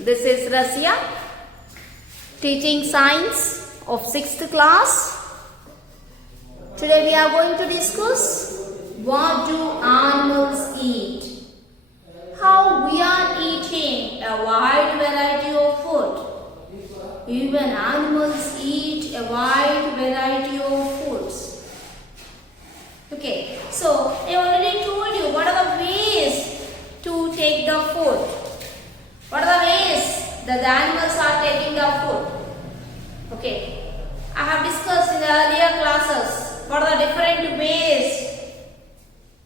This is Rajiya, teaching science of 6th class. Today we are going to discuss what do animals eat. How we are eating a wide variety of food. Even animals eat a wide variety of foods. Okay, so I already told you what are the ways to take the food. What are the ways that the animals are taking the food? Okay, I have discussed in the earlier classes what are the different ways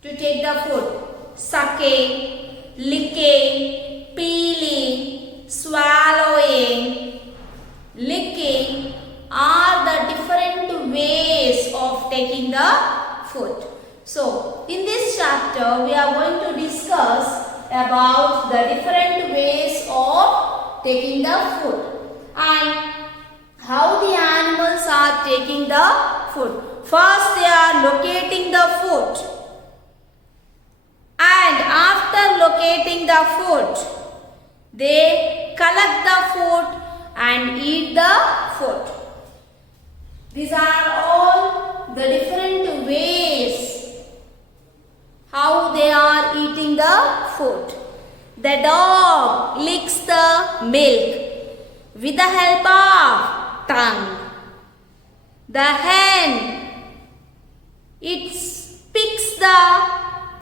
to take the food. Sucking, licking, peeling, swallowing, licking are the different ways of taking the food. So, in this chapter we are going to discuss about the different ways of taking the food and how the animals are taking the food. First they are locating the food, and after locating the food they collect the food and eat the food. These are all the different ways how they are eating the food. The dog licks the milk with the help of tongue. The hen, it picks the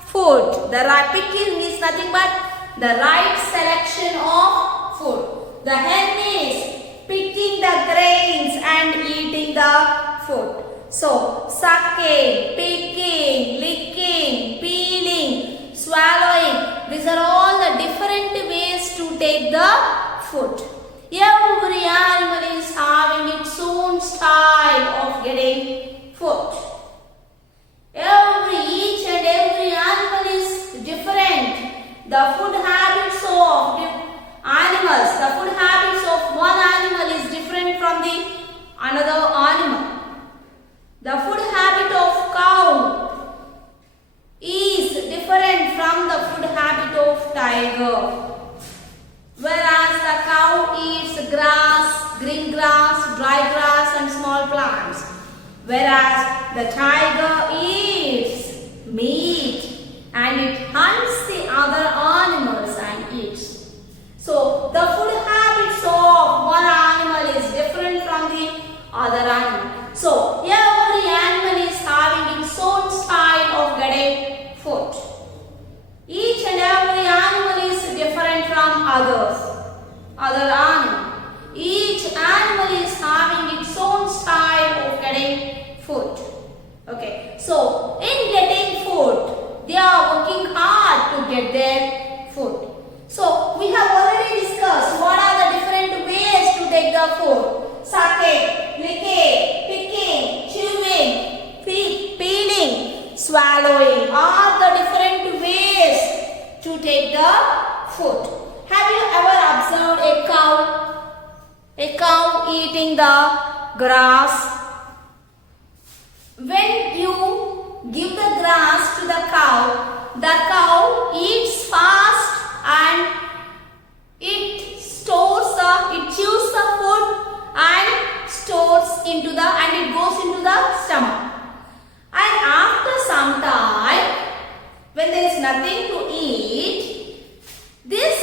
food. The picking is nothing but the right selection of food. The hen is picking the grains and eating the food. So, sucking, picking, licking, peeling, swallowing. These are all the different ways to take the food. Every animal is having its own style of getting food. Each and every animal is different. The food habits of animals, the food habits of one animal is different from the another animal. The food habit of cow is different from the food habit of tiger. Whereas the cow eats grass, green grass, dry grass and small plants. Whereas the tiger eats meat and it hunts the other animals and eats. So the food habits of one animal is different from the other animal. So every animal is having its own style of getting food. Each and every animal is different from other animal. Each animal is having its own style of getting food. Okay, so in getting food, they are working hard to get their food. So we have already discussed what are the different ways to take the food. Sucking, licking, picking, chewing, peeling, swallowing are the different ways to take the food. Have you ever observed a cow? A cow eating the grass. When you give the grass to the cow eats fast and it chews the food and it goes into the stomach. And after some time, when there is nothing to eat, this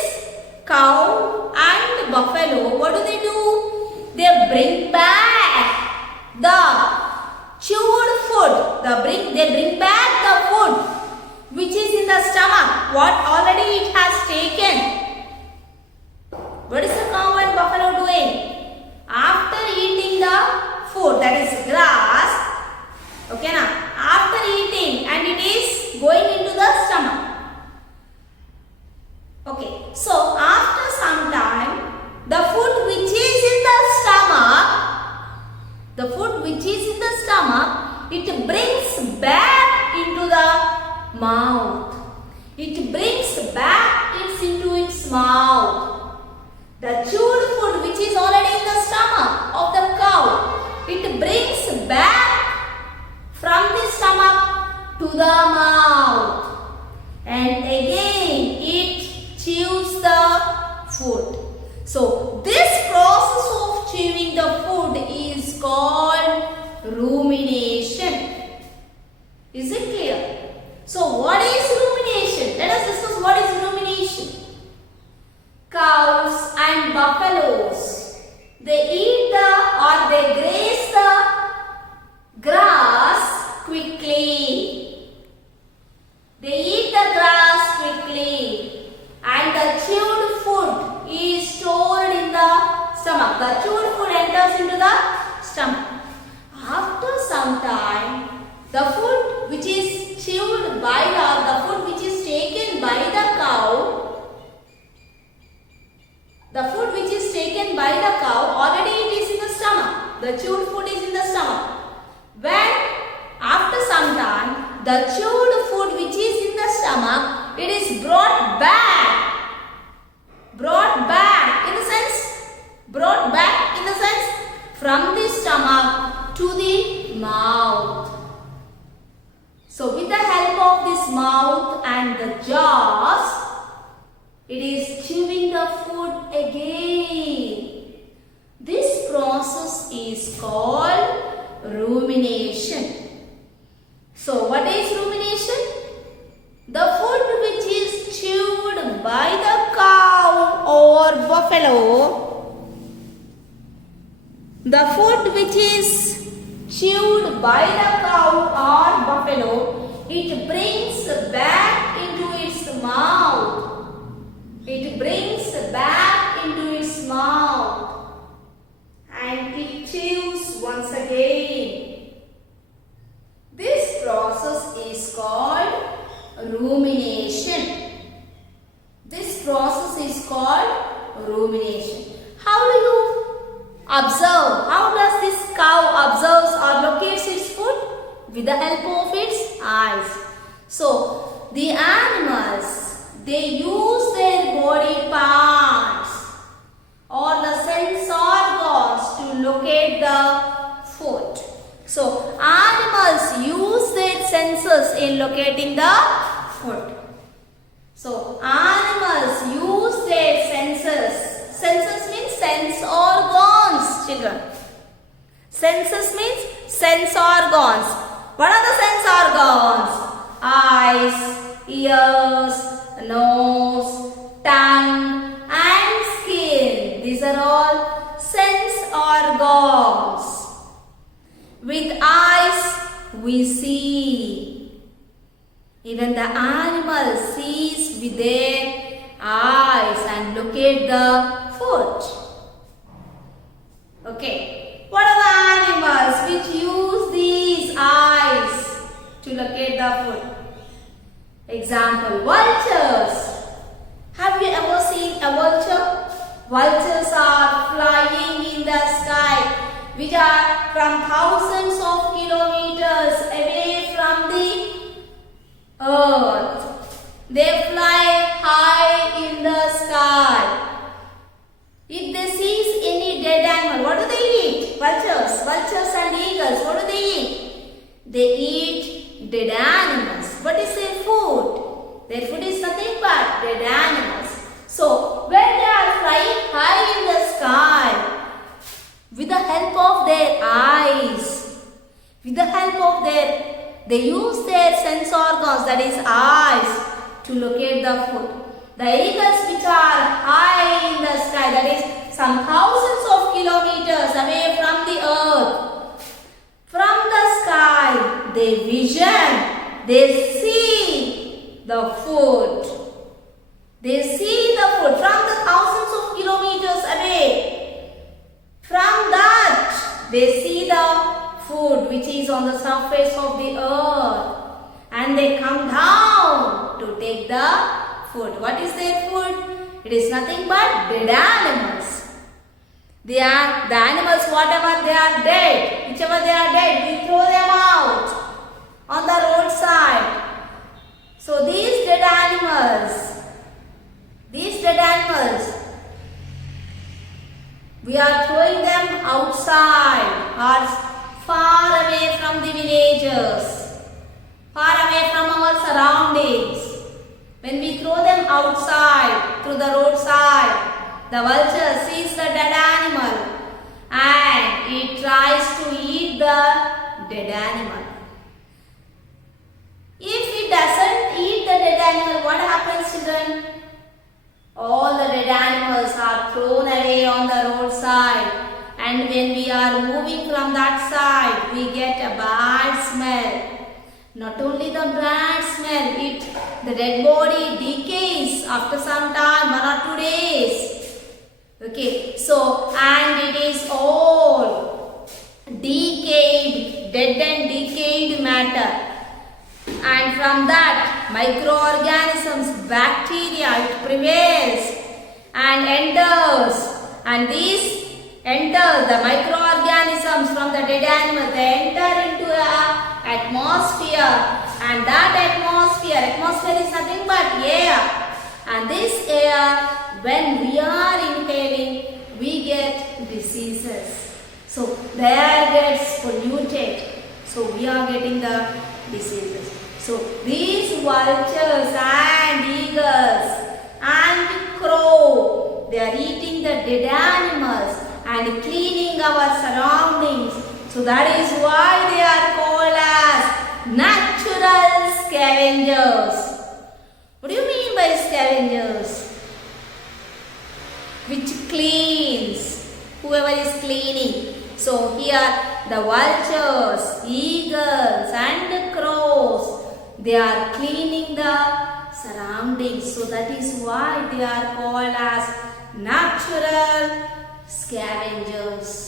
cow and buffalo, what do? They bring back the chewed food. They bring back the food which is in the stomach, what already it has taken. What is the cow and buffalo doing? After eating the food, that is grass, okay now, after eating and it is going into the stomach. Okay, so after some time, the food which is in the stomach, it brings back into the mouth. It brings back into its mouth. The chewed food which is already in the stomach of the cow, it brings back from the stomach to the mouth. And again it chews the food. the chewed food which is in the stomach, it is brought back. Brought back in the sense from the stomach to the mouth. So with the help of this mouth and the jaws, it is chewing the food again. This process is called rumination. So what is rumination? The food which is chewed by the cow or buffalo. The food which is chewed by the cow or buffalo, it brings back into its mouth. It brings back into its mouth and it chews once again. This process is called rumination. This process is called rumination. How do you observe? How does this cow observes or locates its food? With the help of its eyes. So, the animals, they use their body parts or the sense organs to locate the food. So, animals use their senses in locating the food. So, animals use their senses. Senses means sense organs, children. Senses means sense organs. What are the sense organs? Eyes, ears, nose, tongue and skin. These are all sense organs. With eyes we see. Even the animal sees with their eyes and locate the food. Okay. What are the animals which use these eyes to locate the food? Example, vultures. Have you ever seen a vulture? Vultures are flying in the sky, which are from thousands of kilometers away from the earth. They fly high in the sky. If they seize any dead animal, what do they eat? Vultures and eagles, what do they eat? They eat dead animals. What is their food? Their food is nothing but dead animals. So, when they are flying high in the sky, with the help of their eyes, they use their sense organs, that is eyes, to locate the food. The eagles which are high in the sky, that is some thousands of kilometers away from the earth, from the sky, they see the food. They see the food from the thousands of kilometers away. From that, they see the food which is on the surface of the earth. And they come down to take the food. What is their food? It is nothing but dead animals. The animals, whatever they are dead, whichever they are dead, we throw them out on the roadside. So these dead animals, we are throwing them outside or far away from the villages, far away from our surroundings. When we throw them outside, through the roadside, the vulture sees the dead animal and it tries to eat the dead animal. If it doesn't eat the dead animal, what happens, children? All the dead animals are thrown away on the roadside, and when we are moving from that side, we get a bad smell. Not only the bad smell, the dead body decays after some time, 1 or 2 days. Okay, so and it is all decayed, dead and decayed matter. And from that, microorganisms, bacteria, it prevails and enters. And these enter, the microorganisms from the dead animal, they enter into the atmosphere and that atmosphere is nothing but air. And this air, when we are inhaling, we get diseases. So the air gets polluted. So we are getting the diseases. So these vultures and eagles and crow, they are eating the dead animals and cleaning our surroundings. So that is why they are called as natural scavengers. What do you mean by scavengers? Which cleans, whoever is cleaning. So here the vultures, eagles and crows, they are cleaning the surroundings. So that is why they are called as natural scavengers.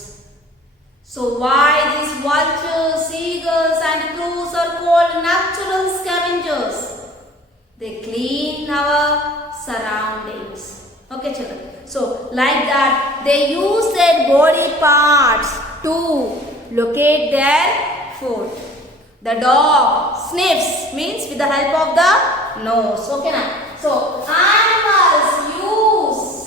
So why these vultures, eagles and crows are called natural scavengers? They clean our surroundings. Okay, children. So like that, they use their body parts to locate their food. The dog sniffs, means with the help of the nose. Okay now. So animals use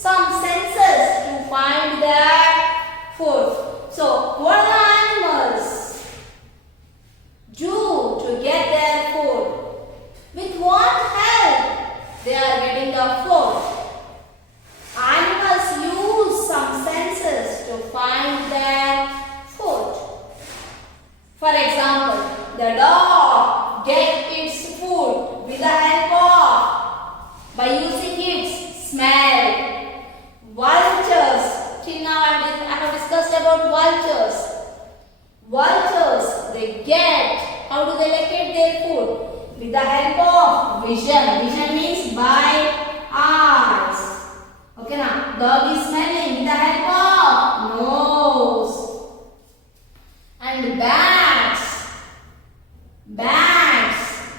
some senses to find their food. So what do animals do to get their food? With what help they are getting the food? Animals use some senses to find their food. For example, the dog gets its food with the help of, by using its smell. Vultures, till now I have discussed about vultures. Vultures, they get, how do they locate their food? With the help of vision. Vision means by eyes. Okay now, dog is smelling with the help of nose. And bats,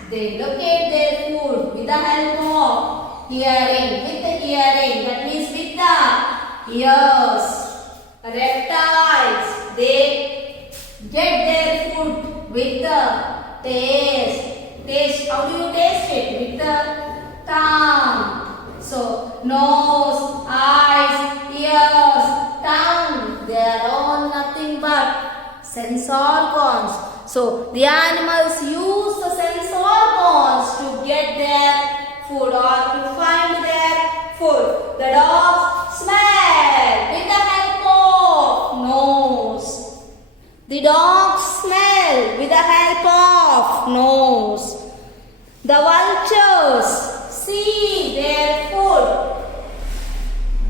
they locate their food with the help of hearing. With the hearing, that means with the ears. Reptiles, they get their food with the taste. Taste, how do you taste it? With the tongue. So, nose, eyes, ears, tongue, they are all nothing but sense organs. So, the animals use the sense organs to get their food or to find their food. The dogs smell with the help of nose. The dogs smell with the help of nose. The vultures see their food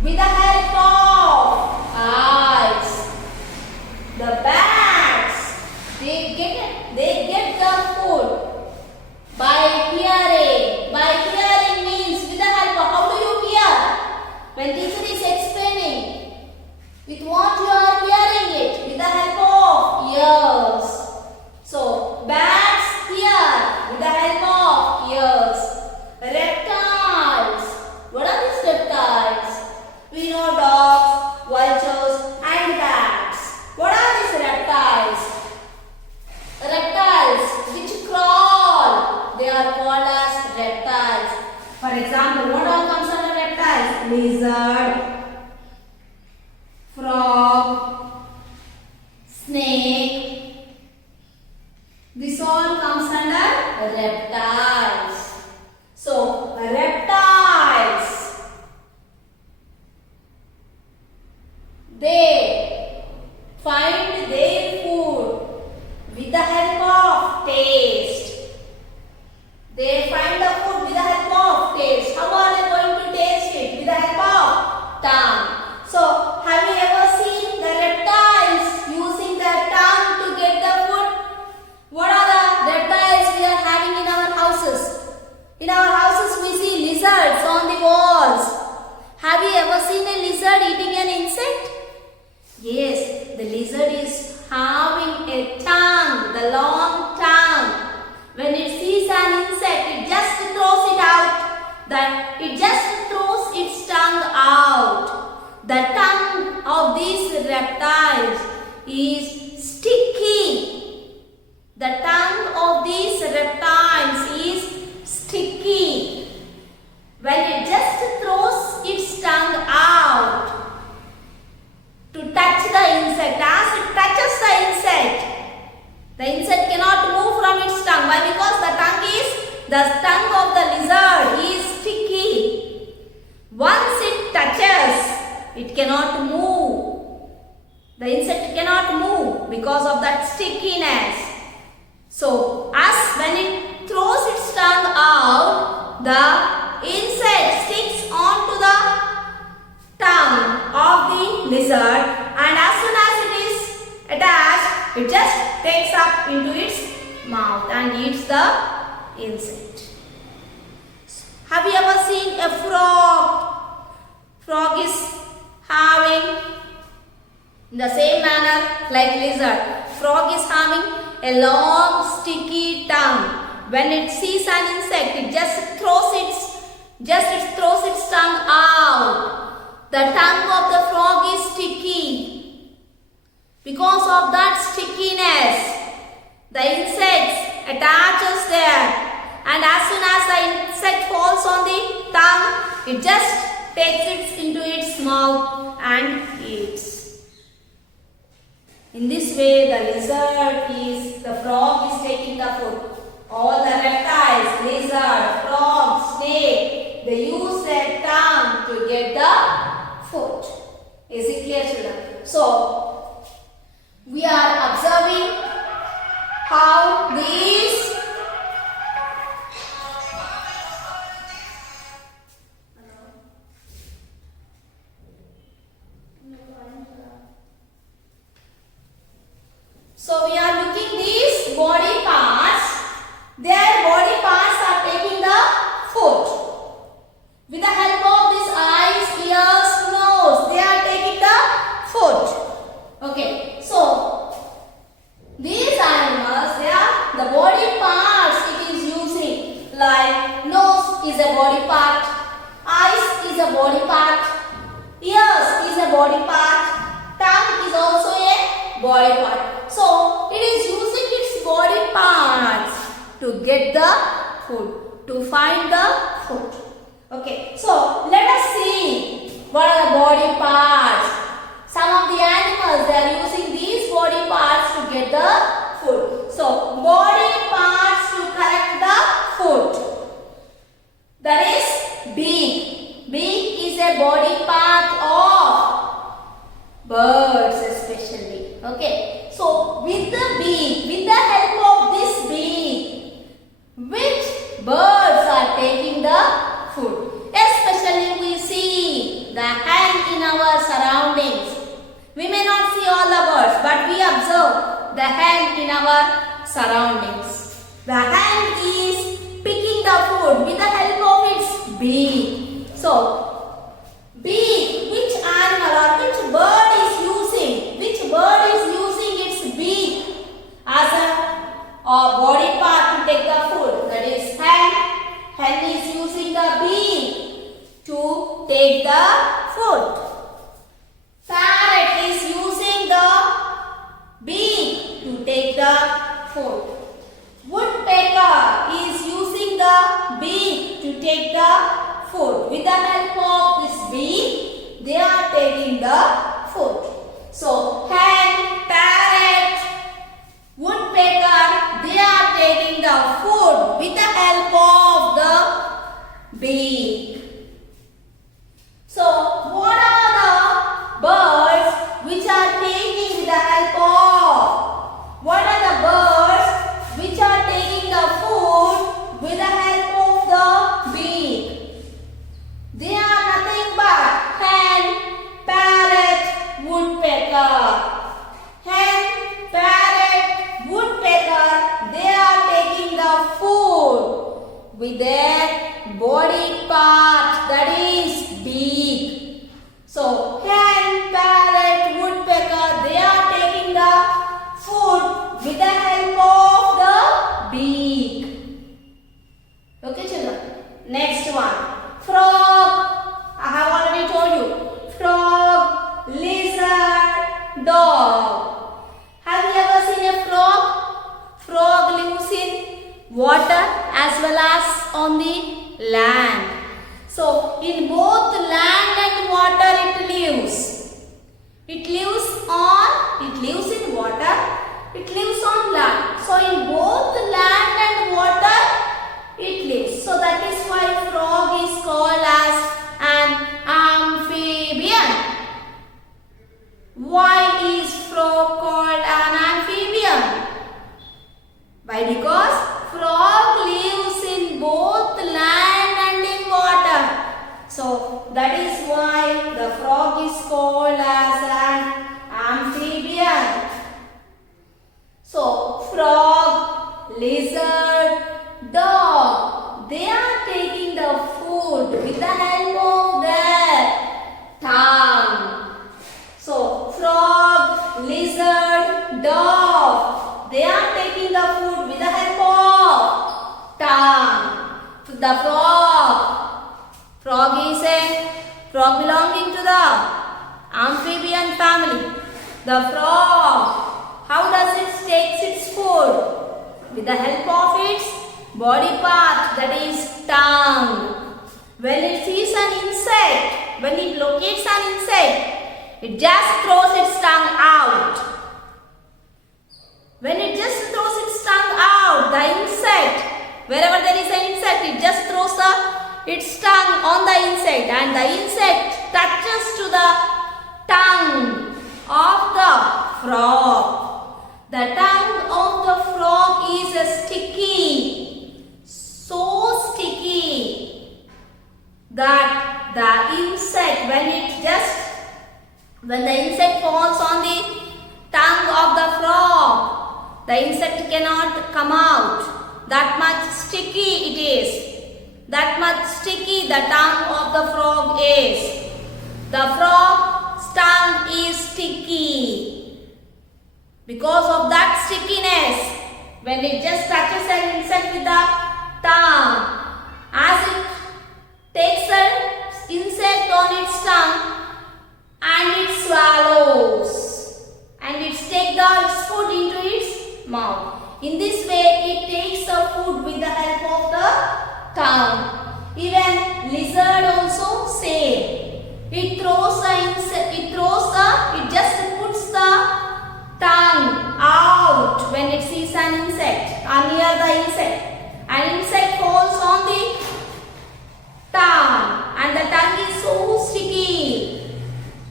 with the help of eyes. The bats, they get the food by hearing. By hearing means with the help of, how do you hear? When teacher is explaining, with what you are hearing it? With the help of ears. So bats hear with the help of ears. Reptiles. What are these reptiles? We know dogs, vultures and bats. What are these reptiles? Reptiles which crawl. They are called as reptiles. For example, what all comes under reptiles? Lizard, frog, snake. This all comes under reptiles. So, reptiles, they find their food with the help of taste. They find the food with the help of taste. How are they going to taste it? With the help of tongue. So, have you ever seen the reptiles using their tongue to get the food? What are the reptiles we are having in our houses? In our houses we see lizards on the walls. Have you ever seen a lizard eating an insect? Yes, the lizard is having a tongue, the long tongue. When it sees an insect, it just throws it out. It just throws its tongue out. The tongue of these reptiles is sticky. The tongue of these Why? Because the tongue of the lizard is sticky. Once it touches, it cannot move. The insect cannot move because of that stickiness. So, as when it throws its tongue out, the insect sticks onto the tongue of the lizard, and as soon as it is attached, it just takes up into its mouth and eats the insect. Have you ever seen a frog? Frog is having in the same manner like lizard. Frog is having a long sticky tongue. When it sees an insect, it just throws its tongue out. The tongue of the frog is sticky. Because of that stickiness, the insect attaches there. And as soon as the insect falls on the tongue, it just takes it into its mouth and eats. In this way, the frog is taking the food. All the reptiles, lizard, frog, snake, they use their tongue to get the food. Is it clear, children? So, we are observing how these So we are looking these body parts. Their body parts are taking the food. With the help of these eyes, ears, nose, they are taking the food. Okay. So these animals, the body parts it is using, like nose is a body part, eyes is a body part, ears is a body part, tongue is also a body part. So, it is using its body parts to get the food, to find the food. Okay, so let us see what are the body parts. Some of the animals, they are using these body parts to get the food. So, body parts to collect the food. That is beak. Beak is a body part of birds especially. Okay. So, with the help of this beak, which birds are taking the food? Especially we see the hen in our surroundings. We may not see all the birds, but we observe the hen in our surroundings. The hen is picking the food with the help of its beak. So, beak, which animal or which bird is using? Which bird is using beak as a body part to take the food? That is hen. Hen is using the beak to take the food. Parrot is using the beak to take the food. Woodpecker is using the beak to take the food. With the help of this beak, they are taking the food. So, hen, parrot, woodpecker, they are taking the food with the help of the beak. So, what are the birds which are taking with the help of? What are the birds which are taking the food with the help of the beak? They are nothing but hen, parrot, woodpecker. Hen, parrot, woodpecker, they are taking the food with their body part, that is beak. So, hen, parrot, woodpecker, they are taking the food with the help of the beak. Okay, children. Next one. Frog. I have already told you. Frog, lizard, dog. Have you ever seen a frog? Frog lives in water as well as on the land. So, in both land and water it lives. It lives in water, it lives on land. So, in both land and Why? Because frog lives in both land and in water. So that is why the frog is called as an amphibian. So frog, lizard, dog, they are taking the food with the help of their tongue. So frog, lizard, dog, they are taking the food with the help of tongue. The frog is a frog belonging to the amphibian family. The frog, how does it take its food? With the help of its body part, that is tongue. When it sees an insect, when it locates an insect, it just throws its tongue out. When it just throws its tongue out, the insect, wherever there is an insect, it just throws its tongue on the insect, and the insect touches to the tongue of the frog. The tongue of the frog is sticky, so sticky that the insect, when the insect falls on the tongue of the frog, the insect cannot come out. That much sticky it is. That much sticky the tongue of the frog is. The frog's tongue is sticky. Because of that stickiness, when it just touches an insect with the tongue, as it takes an insect on its tongue and it swallows and it takes its food into its mouth. In this way, it takes the food with the help of the tongue. Even lizard also same. It just puts the tongue out when it sees an insect or near the insect. An insect falls on the tongue and the tongue is so sticky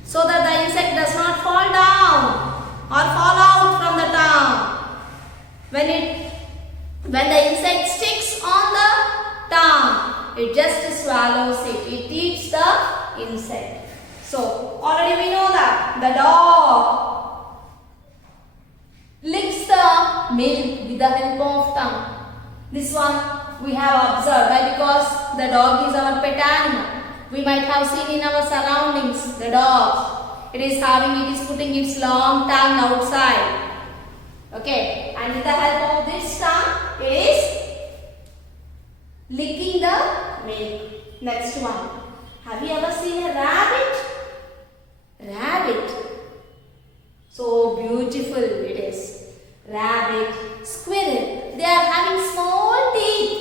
so that the insect does not fall down or fall out from the tongue. When the insect sticks on the tongue, it just swallows it. It eats the insect. So already we know that the dog licks the milk with the help of tongue. This one we have observed. Why? Because the dog is our pet animal. We might have seen in our surroundings the dog. It is putting its long tongue outside. Okay, and with the help of this tongue, it is licking the milk. Next one. Have you ever seen a rabbit? Rabbit. So beautiful it is. Rabbit, squirrel, they are having small teeth.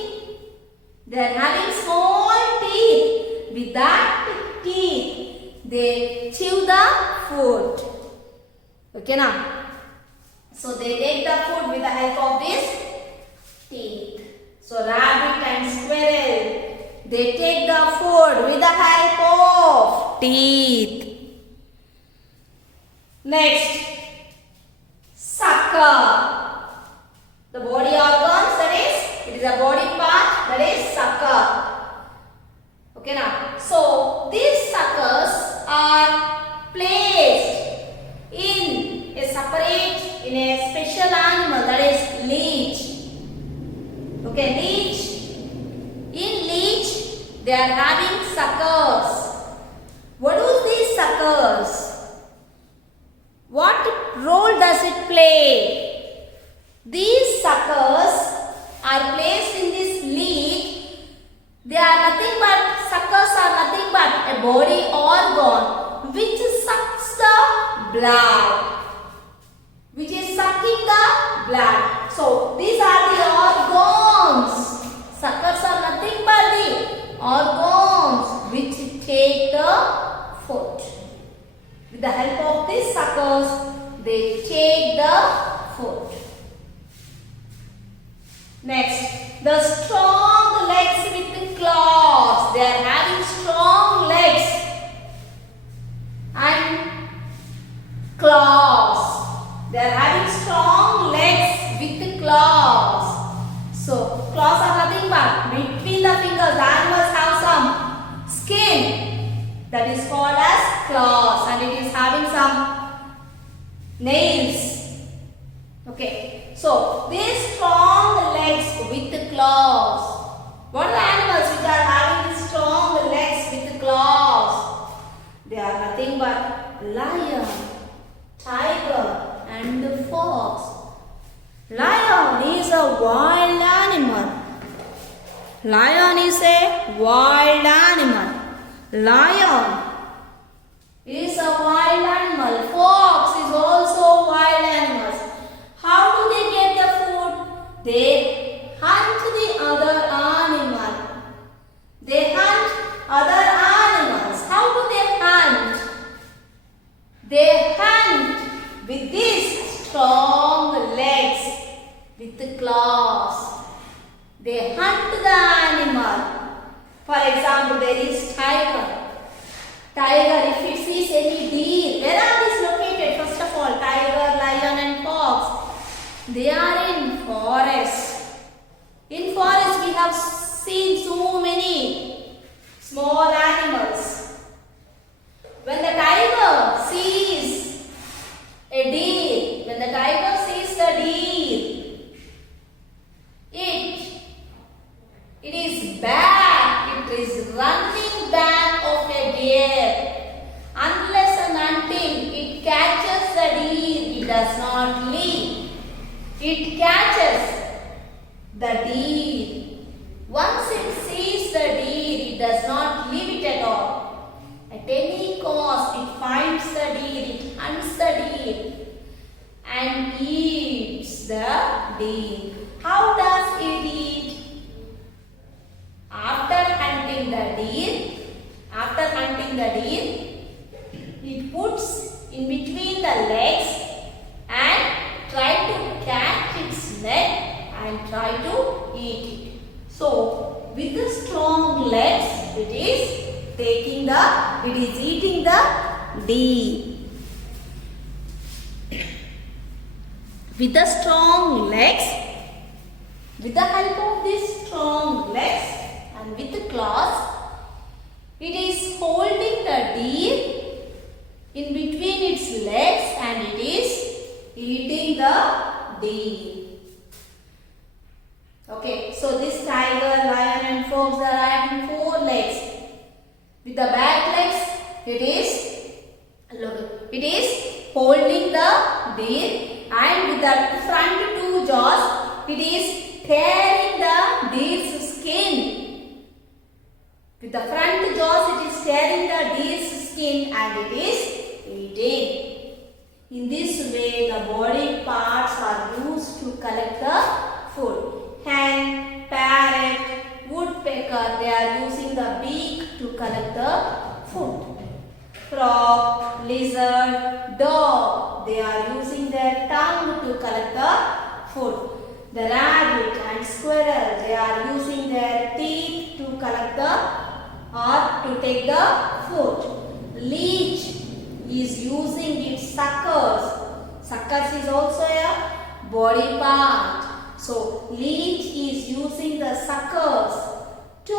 They are having small teeth. With that teeth, they chew the food. Okay now? So they take the food with the help of this teeth. So rabbit and squirrel, they take the food with the help of teeth. Next, sucker. The body organs, it is a body part, that is sucker. Okay now. So these suckers are placed in a special animal, that is leech. Okay, leech. In leech, they are having suckers. What do these suckers? What role does it play? These suckers are placed in this leech. They are nothing but, suckers are nothing but a body organ which sucks the blood. Which is sucking the blood. So these are the organs. Suckers are nothing but the organs which take the food. With the help of these suckers, they take the food. Next, the strong legs with claws. They are having strong legs and claws. They are having strong legs with claws. nails. Okay, so these strong legs with claws. What are the animals which are having these strong legs with claws? They are nothing but lion, tiger and fox. Lion is a wild animal. Lion is a wild animal. Lion is a wild animal. Fox is also wild animals. How do they get the food? They hunt the other animal. They hunt other animals. How do they hunt? They hunt with these strong legs with the claws. They hunt the animal. For example, there is tiger. Tiger, if it sees any deer, where are these located? First of all, tiger, lion and fox. They are in forest. In forest we have seen so many small animals. When the tiger sees a deer, when the tiger sees the deer, it is back, it is running back of a deer. Unless and until it catches the deer, it does not leave. It catches the deer. Once it sees the deer, it does not leave it at all. At any cost, it finds the deer, it hunts the deer and eats the deer. How does it eat? After hunting the deer, it puts in between the legs and try to catch its neck and try to eat it. So, with the strong legs, it is eating the deer. With the strong legs, with the help of these strong legs and with the claws, it is holding the deer in between its legs and it is eating the deer. Okay, so this tiger, lion and fox are having 4 legs. With the back legs, it is holding the deer, and with the front 2 jaws, it is tearing the deer's skin. With the front jaws, it is tearing the deer's skin and it is eating. In this way, the body parts are used to collect the food. Hen, parrot, woodpecker, they are using the beak to collect the food. Frog, lizard, dog, they are using their tongue to collect the food. The rabbit and squirrel, they are using their teeth to collect to take the food. Leech is using its suckers. Suckers is also a body part. So, leech is using the suckers to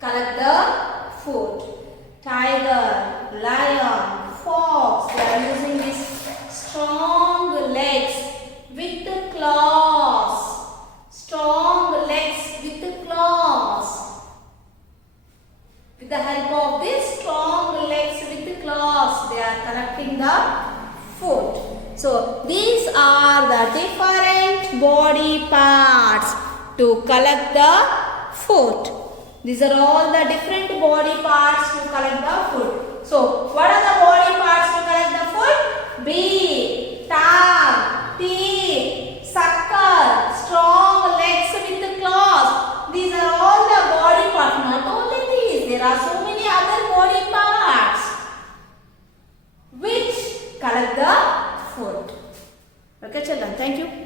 collect the food. Tiger, lion, fox, they are using these strong legs with the claws. Strong legs with the claws. With the help of these strong legs with the claws, they are collecting the food. So, these are the different body parts to collect the food. These are all the different body parts to collect the food. So, what are the body parts to collect the food? Beak, tongue, teeth, sucker, strong legs with the claws. These are all the body parts. Not only these, there are so many other body parts which collect the food. Okay children, thank you.